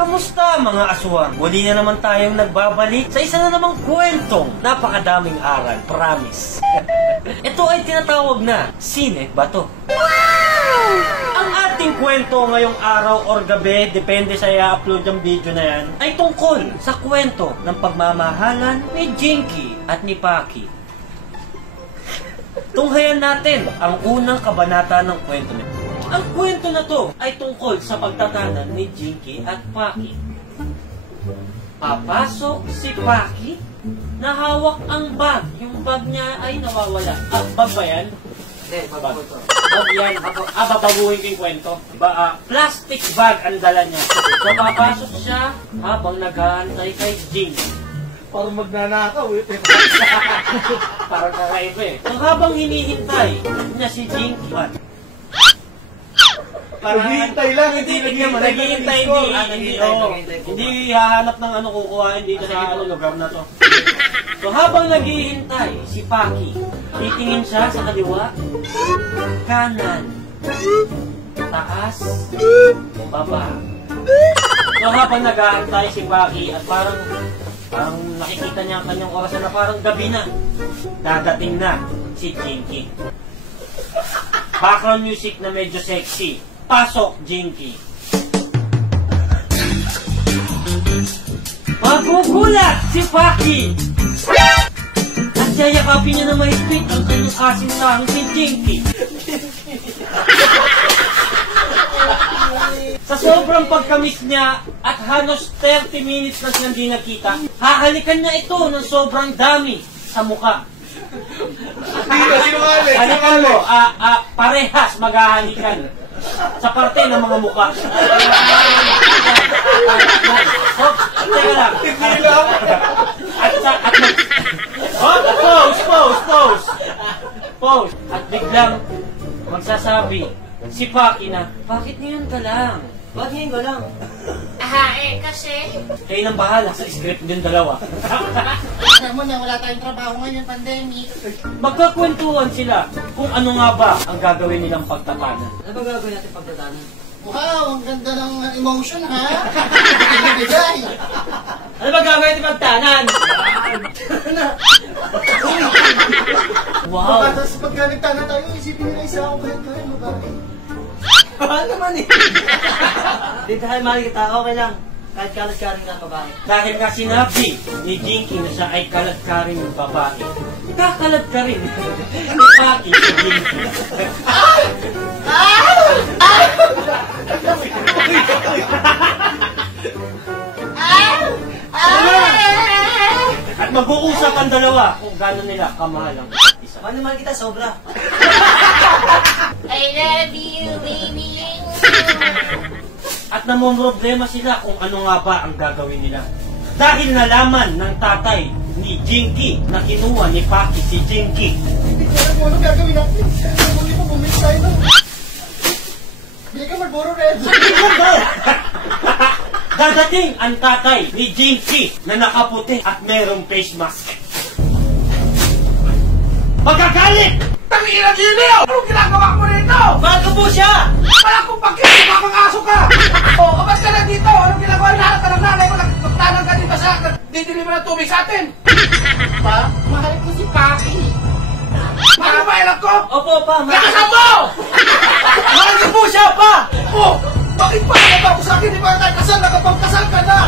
Kamusta mga aswang? Muli na naman tayong nagbabalik sa isa na namang kwentong napakadaming aral, promise. Ito ay tinatawag na Sine Bato. Wow! Ang ating kwento ngayong araw or gabi, depende sa i-upload yung video na yan, ay tungkol sa kwento ng pagmamahalan ni Jinky at ni Paki. Tunghayan natin ang unang kabanata ng kwento nito. Ang kwento na to ay tungkol sa pagtatanan ni Jinky at Paki. Papasok si Paki na hawak ang bag. Yung bag niya ay nawawala. Bag ba yan? Bag. Bag yan. Babaguhin ko yung kwento. Plastic bag ang dala niya. So papasok siya habang nag-aantay kay Jinky. Parang magnanakaw eh. Parang kakaiba eh. So habang hinihintay niya si Jinky, Naghihintay lang, naghihintay, hindi hahanap ng ano kukuhain dito sa lugar na to. So habang naghihintay si Paki, titingin siya sa kaliwa, kanan, taas, baba. So habang nag-aantay si Paki at parang nakikita niya ang kanyang oras na parang gabi na, dadating na si Jinky. Background music na medyo sexy. Pasok, Jinky. Magugulat si Paki. At yayakapin niya na mahigpit ang kanyang kasing-sahang si Jinky. Sa sobrang pagkamis niya at halos 30 minutes na siyang di nakita, hahalikan niya ito ng sobrang dami sa mukha. Halikan mo, parehas maghahalikan sa parte ng mga mukha. Teka lang. Pause. At biglang magsasabi si Paki na, bakit ngayon ka lang? Bakit ngayon ka lang? Kasi... Kayo nang bahala sa script din dalawa. Alam mo na, wala tayong trabaho ngayon, pandemic. Magkakwentuhan sila kung ano nga ba ang gagawin nilang pagtatanan. Ano ba gagawin natin pagtatanan? Wow, ang ganda ng emotion, ha? Binibigay. Ano ba gagawin natin pagtanan? Wow! Baka tapos pagka nagtanan tayo, isipin nila isa ako kayo, mabaki. Mahal naman eh. Di dahil mahal kita, okay lang. Kahit kalat-karing ka babae. Dahil nga sinabi ni Jinky na siya ay kalat-karing ng babae, kakalat ka rin ni Paki si Jinky. At mag-uusap ang dalawa kung gano'n nila kamahal ang isa. Mahal naman kita, sobra. I love you, baby. At namomroblema sila kung ano nga ba ang gagawin nila. Dahil nalaman ng tatay ni Jinky na kinuha ni Paki si Jinky. Hindi ko alam kung ano gagawin natin. Hindi mo bumili tayo na. Hindi ka magburo red. Dadating ang tatay ni Jinky na nakaputi at merong face mask. Magagalit! Tangina Gilio! Anong ginagawa mo rito? Mahal ko po siya! Wala kong pakit! Makakaso ka! O, ba't ka na dito? Anong ginagawa? Lahat ka ng nanay mo nagtanang ka dito sa didili mo ng tubig sa atin! Pa, mahal ko si Paki. Mahal ba anak ko? Opo, pa. Lakasan mo! Mahal ko po siya, pa! Oh! Bakit pa ba ako sa akin? Di ba tayo kasal? Nakapagkasal ka na!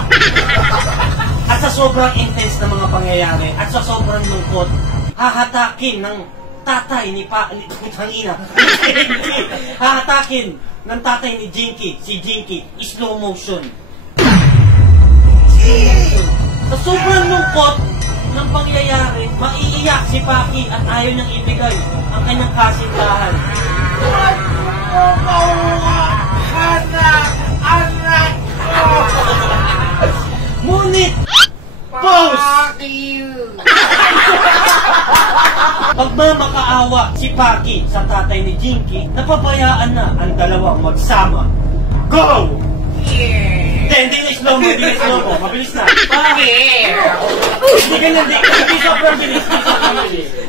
At sa sobrang intense na mga pangyayari at sa sobrang lungkot, hahatakin ng tatay ni hahatakin ng tatay ni Jinky, si Jinky, slow motion. Sa sobrang lungkot ng pangyayari, maiiyak si Paki at ayaw niyang ibigay ang kanyang kasintahan. Ngunit, pause! Pagmamakaawa si Paki sa tatay ni Jinky, napabayaan na ang dalawang magsama. Go! Hindi slow mo, hindi slow mo. Mabilis na. Hindi ganyan, hindi sobrang bilis.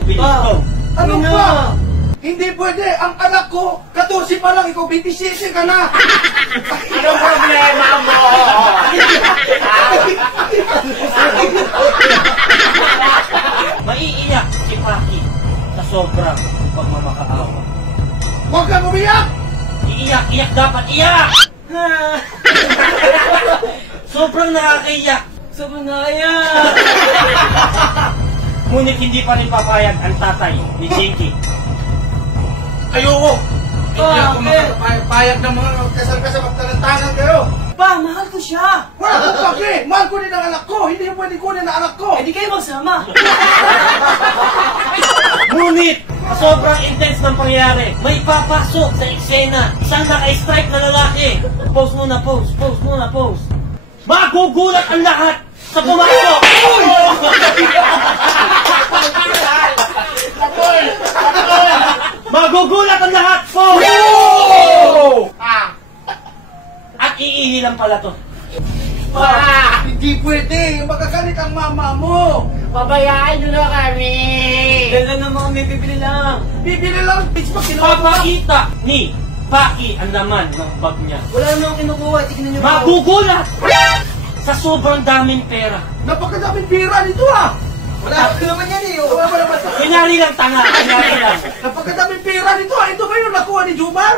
Bilis, go. Ano ba? Hindi pwede. Ang anak ko, 14 pa lang, ikaw 27 ka na. Anong problema mo? sobrang pagmamakaawa. Huwag kang umiyak! Iiyak dapat, iyak! Sobrang nakakaiyak. Sobrang nakaiyak! Ngunit hindi pa rin papayag ang tatay ni Jinky. Ayoko! Hindi ako Bakit? makapayag ng mga kasal-kasal magtalantanan kayo! Pa, mahal ko siya! Wala akong pake! Mahal ko din ang anak ko! Hindi yung pwede kunin ang anak ko! Eh di kayo magsama! Ngunit, sa sobrang intense ng pangyayari, may papasok sa eksena. Isang naka-strike na lalaki. Pose muna, pose. Pose muna, pose. Magugulat ang lahat sa pumasok! Magugulat ang lahat! Pose! At iihi lang pala to. Hindi pwede! Magagalit ang mama mo! Pabayaan nyo na kami! Dala naman kami, bibili lang! Bibili lang! Bitch, pag kinuha mo! Papakita ni Paki ang laman ng bag niya. Wala naman akong kinukuha, tignan nyo ako. Magugulat! Sa sobrang daming pera. Napakadaming pira nito ah! Wala ko naman yan eh! Oh. Wala naman ito! Kunyari lang tanga, kunyari lang. Napakadaming pira nito ah! Ito ba yung nakuha ni Jumar?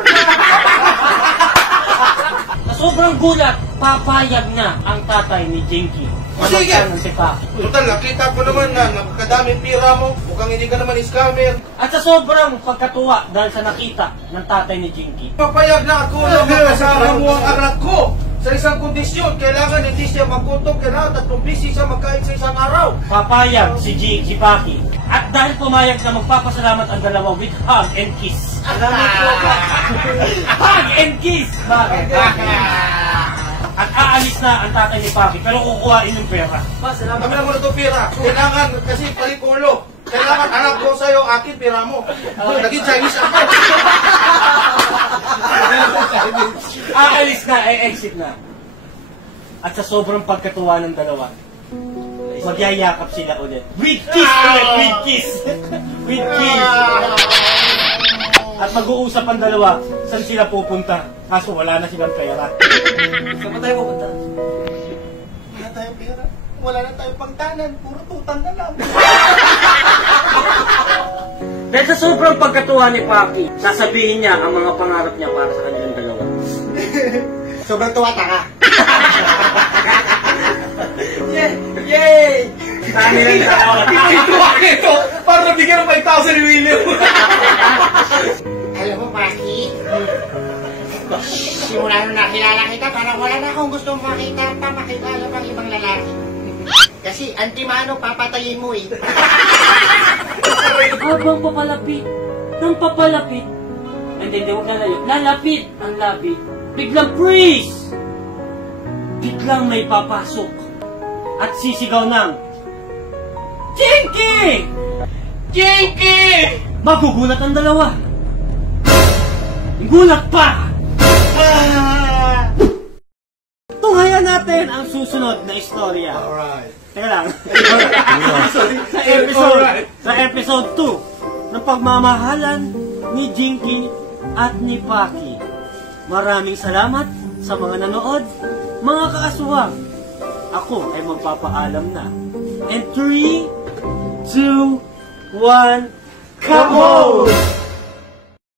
Sa sobrang gulat, papayag na ang tatay ni Jinky. Sige! Ng si Paki. Total, nakita ko naman na napakadaming pira mo. Mukhang hindi ka naman scammer. At sa sobrang pagkatuwa dahil sa nakita ng tatay ni Jinky, Papayag na ako na makasama mo ang anak ko. Sa isang kondisyon, kailangan hindi siya magkutok. Kailangan 3 beses siya magkain sa isang araw. papayag si Paki. At dahil pumayag na magpapasalamat ang dalawa with hug and kiss. Salamat po, pa! Hug and kiss! Bakit? At aalis na ang tatay ni Paki pero kukuhain yung pera. Pa, salamat. Kami lang muna ito pira. Kailangan kasi palikulo. Kailangan anak ko sa'yo, akin pira mo. Naging Chinese ako. Aalis na, exit na. At sa sobrang pagkatuwa ng dalawa, magyayakap sila ulit. With kiss ulit, with kiss. With kiss. At mag-uusap ang dalawa, saan sila pupunta. Kaso wala na silang pera. Saan pa tayo pupunta? Wala tayong pera. Wala na tayong pangtanan. Puro tutang na lang. Dahil sa sobrang pagkatuwa ni Paki, sasabihin niya ang mga pangarap niya para sa kanilang dalawa. Sobrang tuwa ka. Yay! Tani lang sa Ito, para nabigyan ng 5,000 ni William. Alam mo, Paki, simula nung nakilala kita, parang wala na akong gusto makita pa, makilala pang ibang lalaki. Kasi antimano, papatayin mo eh. Habang papalapit, nang papalapit, hindi, huwag na layo, lalapit ang lapit, biglang freeze! Biglang may papasok at sisigaw ng Jinky! Jinky! Magugulat ang dalawa. Gulat pa! Tunghayan natin ang susunod na istorya. Alright. Teka lang. sa episode 2 ng pagmamahalan ni Jinky at ni Paki. Maraming salamat sa mga nanood, mga kaaswang. Ako ay magpapaalam na. And 3, 2, 1, come on!